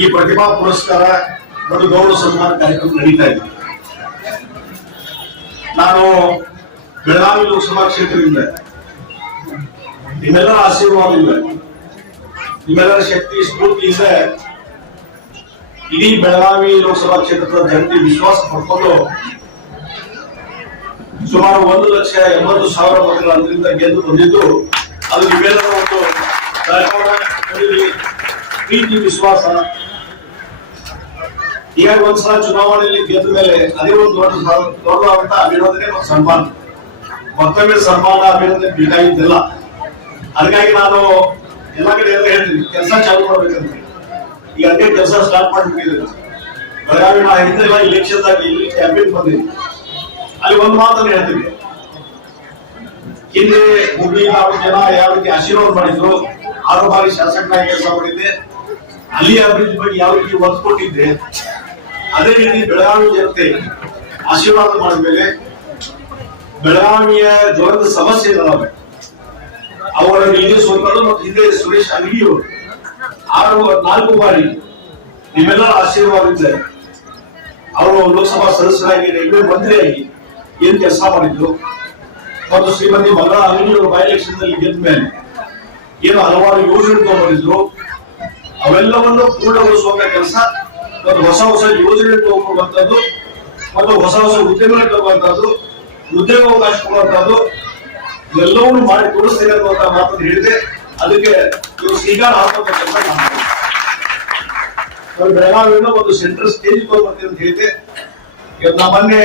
ಈ ಪ್ರತಿಭಾ ಪುರಸ್ಕಾರ ಮತ್ತು ಗೌರವ ಸನ್ಮಾನ ಕಾರ್ಯಕ್ರಮ ನಡೀತಾ ಇದೆ. ನಾನು ಬೆಳಗಾವಿ ಲೋಕಸಭಾ ಕ್ಷೇತ್ರದಿಂದ, ನಿಮ್ಮೆಲ್ಲರ ಆಶೀರ್ವಾದದಿಂದ, ನಿಮ್ಮೆಲ್ಲರ ಶಕ್ತಿ, ಸ್ಫೂರ್ತಿಯಿಂದ ಇಡೀ ಬೆಳಗಾವಿ ಲೋಕಸಭಾ ಕ್ಷೇತ್ರದ ಜನತೆ ವಿಶ್ವಾಸ ಪಡ್ಕೊಂಡು ಸುಮಾರು ಒಂದು ಲಕ್ಷ ಎಂಬತ್ತು ಸಾವಿರ ಮತಗಳ ಅದರಿಂದ ಗೆದ್ದು ಬಂದಿದ್ದು, ಅದು ನಿಮ್ಮೆಲ್ಲರ ಒಂದು ಪ್ರೀತಿ, ವಿಶ್ವಾಸ ಈಗ ಒಂದ್ಸಲ ಚುನಾವಣೆಯಲ್ಲಿ ಗೆದ್ದ ಮೇಲೆ ಅದೇ ಒಂದು ದೊಡ್ಡ ದೊಡ್ಡ ಆಗಂತ ಅಭಿನಂದನೆ ಮತ್ತು ಸನ್ಮಾನ. ಮತ್ತೊಮ್ಮೆ ಸನ್ಮಾನ, ಅಭಿನಂದನೆ ಬೇಕಾಗಿದ್ದಿಲ್ಲ. ಅದಕ್ಕಾಗಿ ನಾನು ಎಲ್ಲ ಕಡೆ ಎಲ್ಲ ಹೇಳ್ತೀನಿ, ಕೆಲಸ ಚಾಲು ಮಾಡ್ಬೇಕಂತ. ಈಗ ಅದೇ ಕೆಲಸ ಸ್ಟಾರ್ಟ್ ಮಾಡಿಬಿಟ್ಟಿದ್ದೀನಿ. ಬೆಳಗಾವಿ ನಾ ಹಿಂದೆಲ್ಲ ಇಲೆಕ್ಷನ್ ಆಗಿ ಇಲ್ಲಿ ಕ್ಯಾಂಪೇನ್ ಬಂದಿದ್ದೀನಿ ಅಲ್ಲಿ ಒಂದು ಮಾತನ್ನು ಹೇಳ್ತೀನಿ. ಹಿಂದೆ ಹುಬ್ಳಿ ತಾಲೂಕು ಜನ ರೀತಿ ಆಶೀರ್ವಾದ ಮಾಡಿದ್ರು ಆರು ಬಾರಿ ಶಾಸಕನಾಗಿ ಕೆಲಸ ಮಾಡಿದ್ದೆ. ಅಲ್ಲಿ ಅಭಿವೃದ್ಧಿ ಬಗ್ಗೆ ಯಾವ ರೀತಿ ಒತ್ತು ಕೊಟ್ಟಿದ್ದೆ ಅದೇ ರೀತಿ ಬೆಳಗಾವಿ ಜನತೆ ಆಶೀರ್ವಾದ ಮಾಡಿದ್ಮೇಲೆ ಬೆಳಗಾವಿಯ ಜ್ವರದ ಸಮಸ್ಯೆ ಇದಾವೆ. ಅವರ ಹಿಂದೆ ಮತ್ತು ಹಿಂದೆ ಸುರೇಶ್ ಅಂಗಡಿಯವರು. ಆರು, ನಾಲ್ಕು ಬಾರಿ ನಿಮ್ಮೆಲ್ಲ ಆಶೀರ್ವಾದ ಅವರು ಲೋಕಸಭಾ ಸದಸ್ಯರಾಗಿ, ರೈಲ್ವೆ ಮಂತ್ರಿಯಾಗಿ ಏನ್ ಕೆಲಸ ಮಾಡಿದ್ರು? ಮತ್ತು ಶ್ರೀಮತಿ ಮಲ್ಲಾ ಅಂಗಡಿಯವರು ಬೈ ಎಲೆಕ್ಷನ್ನಲ್ಲಿ ಗೆದ್ದ ಮೇಲೆ ಏನು ಹಲವಾರು ಯೋಜನೆ ತಗೊಂಡಿದ್ರು? ಅವೆಲ್ಲವನ್ನು ಪೂರ್ಣಗೊಳಿಸುವಂತ ಕೆಲಸ ಮತ್ತು ಹೊಸ ಹೊಸ ಯೋಜನೆ ತಗೊಂಡುವಂತದ್ದು ಮತ್ತು ಹೊಸ ಹೊಸ ಉದ್ಯಮಗಳು ತರುವಂತದ್ದು ಉದ್ಯೋಗಾವಕಾಶ ಕೊಡುವಂತದ್ದು ಎಲ್ಲವನ್ನೂ ಮಾಡಿ ತೋರಿಸ್ತೇನೆ ಅನ್ನುವಂತ ಮಾತನ್ನು ಹೇಳಿದೆ. ಅದಕ್ಕೆ ಇವರು ಶ್ರೀಕಾರ ಹಾಕುವಂತ ಕೆಲಸ ನಾವು ಬೆಳಗಾವಿಯಿಂದ ಒಂದು ಸೆಂಟ್ರಲ್ ಸ್ಟೇಜ್ ಬರ್ತೀನಿ ಅಂತ ಹೇಳಿದೆ. ಇವತ್ತು ನಾ ಮೊನ್ನೆ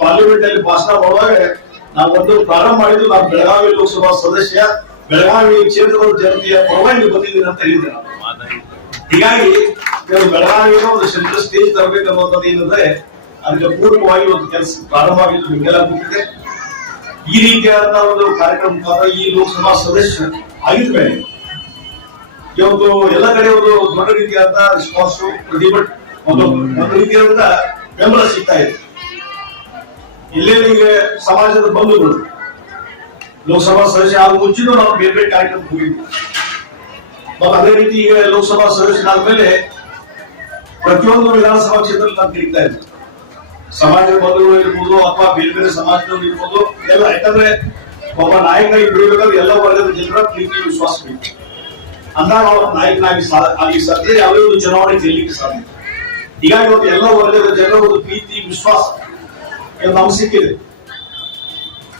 ಪಾರ್ಲಿಮೆಂಟ್ ಅಲ್ಲಿ ಭಾಷಣ ಮಾಡುವಾಗ ನಾವು ಒಂದು ಪ್ರಾರಂಭ ಮಾಡಿದ್ದು ನಾನು ಬೆಳಗಾವಿ ಲೋಕಸಭಾ ಸದಸ್ಯ ಬೆಳಗಾವಿ ಕ್ಷೇತ್ರದ ಜನತೆಯ ಪರವಾಗಿ ಬಂದಿದ್ದೀನಿ ಅಂತ ಹೇಳಿದ್ದೆ ನಾನು. ಹೀಗಾಗಿ ಇವತ್ತು ಬೆಳಗಾವಿಯನ್ನು ಒಂದು ಸೆಂಟ್ರಲ್ ಸ್ಟೇಜ್ ತರಬೇಕನ್ನುವಂಥದ್ದು ಏನಂದ್ರೆ ಅದಕ್ಕೆ ಪೂರ್ಣವಾಗಿ ಒಂದು ಕೆಲಸ ಪ್ರಾರಂಭ ಆಗಿದ್ದು ನಿಮಗೆಲ್ಲ ಈ ರೀತಿಯಾದ ಒಂದು ಕಾರ್ಯಕ್ರಮ ಮುಖಾಂತರ ಈ ಲೋಕಸಭಾ ಸದಸ್ಯ ಆಗಿದ್ಮೇಲೆ ಇವತ್ತು ಎಲ್ಲ ಕಡೆ ಒಂದು ದೊಡ್ಡ ರೀತಿಯಾದ ರೆಸ್ಪಾನ್ಸ್ ಪ್ರತಿಭಟನೆ, ಒಂದು ಒಂದು ರೀತಿಯಾದ ಬೆಂಬಲ ಸಿಗ್ತಾ ಇದೆ. ಎಲ್ಲೆಲ್ಲಿಗೆ ಸಮಾಜದ ಬಂಧುಗಳು, ಲೋಕಸಭಾ ಸದಸ್ಯ ಆದ ಮುಂಚಿನೂ ನಾವು ಬೇರೆ ಬೇರೆ ಕಾರ್ಯಕ್ರಮ ಹೋಗಿದ್ವಿ. ಅದೇ ರೀತಿ ಈಗ ಲೋಕಸಭಾ ಸದಸ್ಯರಾದ್ಮೇಲೆ ಪ್ರತಿಯೊಂದು ವಿಧಾನಸಭಾ ಕ್ಷೇತ್ರದಲ್ಲಿ ನಾನು ತಿರುಗ್ತಾ ಇದ್ದೆ ಸಮಾಜದ ಬಂಧುಗಳು ಇರ್ಬೋದು ಅಥವಾ ಬೇರೆ ಬೇರೆ ಸಮಾಜದಲ್ಲಿ ಇರ್ಬೋದು, ಎಲ್ಲ ಯಾಕಂದ್ರೆ ಒಬ್ಬ ನಾಯಕನಾಗಿ ಬೆಳಿಬೇಕಾದ್ರೆ ಎಲ್ಲ ವರ್ಗದ ಜನರ ಪ್ರೀತಿ, ವಿಶ್ವಾಸ ಬೇಕು. ಅಂದಾಗ ಅವರ ನಾಯಕನಾಗಿ ಆಗಿ ಸಾಧ್ಯ ಯಾವುದೇ ಒಂದು ಚುನಾವಣೆ ಗೆಲ್ಲಿಕ್ಕೆ ಸಾಧ್ಯ ಹೀಗಾಗಿ ಒಂದು ಎಲ್ಲ ವರ್ಗದ ಜನರ ಒಂದು ಪ್ರೀತಿ, ವಿಶ್ವಾಸ ನಮ್ಗೆ ಸಿಕ್ಕಿದೆ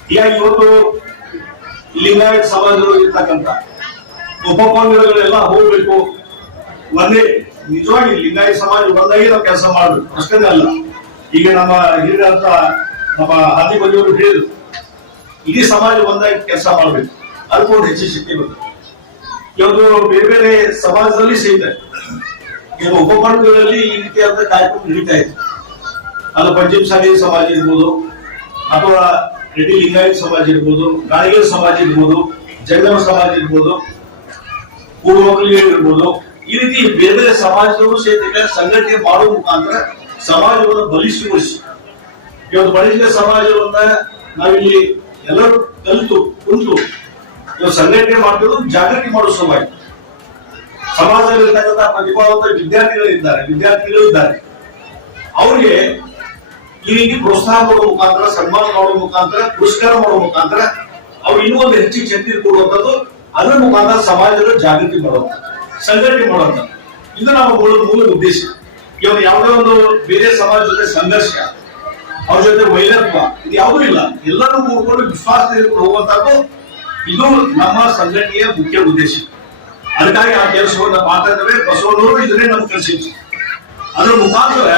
ಹೀಗಾಗಿ ಇವತ್ತು ಲಿಂಗಾಯತ್ ಸಮಾಜದಲ್ಲಿ ಇರ್ತಕ್ಕಂಥ, ಉಪಪಂಗಡಗಳೆಲ್ಲ ಹೋಗ್ಬೇಕು, ಒಂದೇ ನಿಜವಾಗಿ ಲಿಂಗಾಯತ ಸಮಾಜ ಒಂದಾಗಿ ನಾವು ಕೆಲಸ ಮಾಡಬೇಕು ಅಷ್ಟೇ ಅಲ್ಲ, ಈಗ ನಮ್ಮ ಹಿರಿಯರಂತ ನಮ್ಮ ಹಾದಿ ಬದಿಯವರು ಹೇಳಿದ್ರು, ಇಡೀ ಸಮಾಜ ಒಂದಾಗಿ ಕೆಲಸ ಮಾಡಬೇಕು. ಅದಕ್ಕೂ ಒಂದು ಹೆಚ್ಚು ಶಕ್ತಿ ಬರ್ತದೆ ಇವತ್ತು ಬೇರೆ ಬೇರೆ ಸಮಾಜದಲ್ಲಿ ಸಿಗುತ್ತೆ ಈಗ ಉಪಪಂಗಡಗಳಲ್ಲಿ ಈ ರೀತಿಯಾದ ಕಾರ್ಯಕ್ರಮ ನಡೀತಾ ಇದೆ. ಅದು ಪಂಚಮಸಾಲಿ ಸಮಾಜ ಇರ್ಬೋದು, ಅಥವಾ ರೆಡ್ಡಿ ಲಿಂಗಾಯತ ಸಮಾಜ ಇರ್ಬೋದು ಗಾಳಿಗೆ ಸಮಾಜ ಇರ್ಬೋದು ಜಂಗಮ ಸಮಾಜ ಇರ್ಬೋದು ಪೂರ್ವಕಲಿಗೆ ಇರ್ಬೋದು ಈ ರೀತಿ ಬೇರೆ ಬೇರೆ ಸಮಾಜದವರು ಸಹಿತ ಸಂಘಟನೆ ಮಾಡುವ ಮುಖಾಂತರ ಸಮಾಜವನ್ನು ಬಲಿಷ್ಠಗೊಳಿಸಿ. ಇವತ್ತು ಬಲಿಷ್ಠ ಸಮಾಜವನ್ನ ನಾವಿಲ್ಲಿ ಎಲ್ಲರೂ ಕಲಿತು, ಕುಂತು ಸಂಘಟನೆ ಮಾಡ್ತಿರೋದು ಜಾಗೃತಿ ಮಾಡುವ ಸಮಾಜದಲ್ಲಿ ಸಮಾಜದಲ್ಲಿರ್ತಕ್ಕಂಥ ಪ್ರತಿಭಾವಂತ ವಿದ್ಯಾರ್ಥಿಗಳಿದ್ದಾರೆ, ವಿದ್ಯಾರ್ಥಿಗಳು ಇದ್ದಾರೆ. ಅವ್ರಿಗೆ ಈ ರೀತಿ ಪ್ರೋತ್ಸಾಹ ಕೊಡುವ ಮುಖಾಂತರ, ಸನ್ಮಾನ ಮಾಡುವ ಮುಖಾಂತರ, ಪುರಸ್ಕಾರ ಮಾಡುವ ಮುಖಾಂತರ ಅವ್ರು ಇನ್ನೂ ಒಂದು ಹೆಚ್ಚಿಗೆ ಶಕ್ತಿ ಕೊಡುವಂಥದ್ದು ಅದರ ಮುಖಾಂತರ ಸಮಾಜದ ಜಾಗೃತಿ ಮಾಡುವಂತ ಸಂಘಟನೆ ಮಾಡುವಂತ. ಇದು ನಮ್ಮ ಮೂಲ ಮೂಲ ಉದ್ದೇಶ. ಇವಾಗ ಯಾವುದೇ ಒಂದು ಬೇರೆ ಸಮಾಜ ಜೊತೆ ಸಂಘರ್ಷ, ಅವ್ರ ಜೊತೆ ವೈರತ್ವ, ಇದು ಯಾವುದೂ ಇಲ್ಲ. ಎಲ್ಲರೂ ಕೂಡ್ಕೊಂಡು ವಿಶ್ವಾಸದಿಂದ ಹೋಗುವಂತದ್ದು ಇದು ನಮ್ಮ ಸಂಘಟನೆಯ ಮುಖ್ಯ ಉದ್ದೇಶ. ಅದಕ್ಕಾಗಿ ಆ ಕೆಲಸವನ್ನ ಮಾತಾಡಿದ್ರೆ ಬಸವನವರು ಇದನ್ನೇ ನಮ್ಗೆ ಕಲಿಸಿದ್ರು ಅದ್ರ ಮುಖಾಂತರ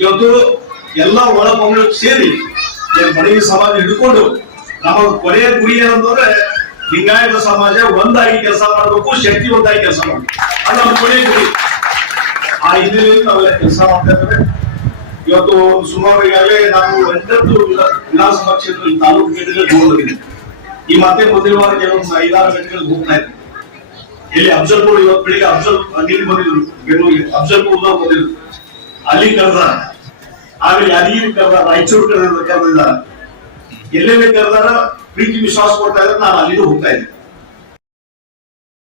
ಇವತ್ತು ಎಲ್ಲ ಒಳಪಂಗಡ ಸೇರಿ ಮನೆಯ ಸಮಾಜ ಹಿಡ್ಕೊಂಡು ನಮ್ಮ ಕೊನೆಯ ಗುರಿ ಏನಂತಂದ್ರೆ ಲಿಂಗಾಯತ ಸಮಾಜ ಒಂದಾಗಿ ಕೆಲಸ ಮಾಡಬೇಕು, ಶಕ್ತಿ ಒಂದಾಗಿ ಕೆಲಸ ಮಾಡಬೇಕು. ಅದು ನಮ್ಮ ಗುರಿ. ಆ ಹಿನ್ನೆಲೆಯಲ್ಲಿ ನಾವೆಲ್ಲ ಕೆಲಸ ಮಾಡ್ತಾ ಇದ್ದೇವೆ. ಇವತ್ತು ಸುಮಾರು ಈಗಾಗಲೇ ನಾವು ಎಂಟತ್ತು ವಿಧಾ- ವಿಧಾನಸಭಾ ಕ್ಷೇತ್ರದಲ್ಲಿ ತಾಲೂಕು ಗೇಟ್ಗಳಿಗೆ ಹೋಗಿದ್ದೀವಿ ಈ ಮತ್ತೆ ಮೊದಲ ವಾರ ಕೆಲವೊಂದು ಐದಾರು ಗಂಟೆಗಳಿಗೆ ಹೋಗ್ತಾ ಇದ್ದೀವಿ ಇಲ್ಲಿ ಅಫ್ಜಲ್ಪುರ್ ಇವತ್ತು ಬೆಳಿಗ್ಗೆ ಅಬ್ಸರ್ವ್ ಅಲ್ಲಿ ಬಂದಿದ್ರು, ಬೆಂಗಳೂರಿಗೆ. ಅಫ್ಜಲ್ಪುರ್ ಬಂದಿದ್ರು. ಅಲ್ಲಿ ಕರೆದ. ಆಮೇಲೆ ಯಾದಗಿರಿ ಕರೆದ, ರಾಯಚೂರು ಕರೆದ ಕರೆದಿದ್ದಾರೆ. ಎಲ್ಲೆಲ್ಲಿ ಕರೆದಾರ? ಪ್ರೀತಿ ವಿಶ್ವಾಸ ಕೊಡ್ತಾ ಇದ್ರೆ ನಾನು ಅಲ್ಲಿಗೂ ಹೋಗ್ತಾ ಇದ್ದೆ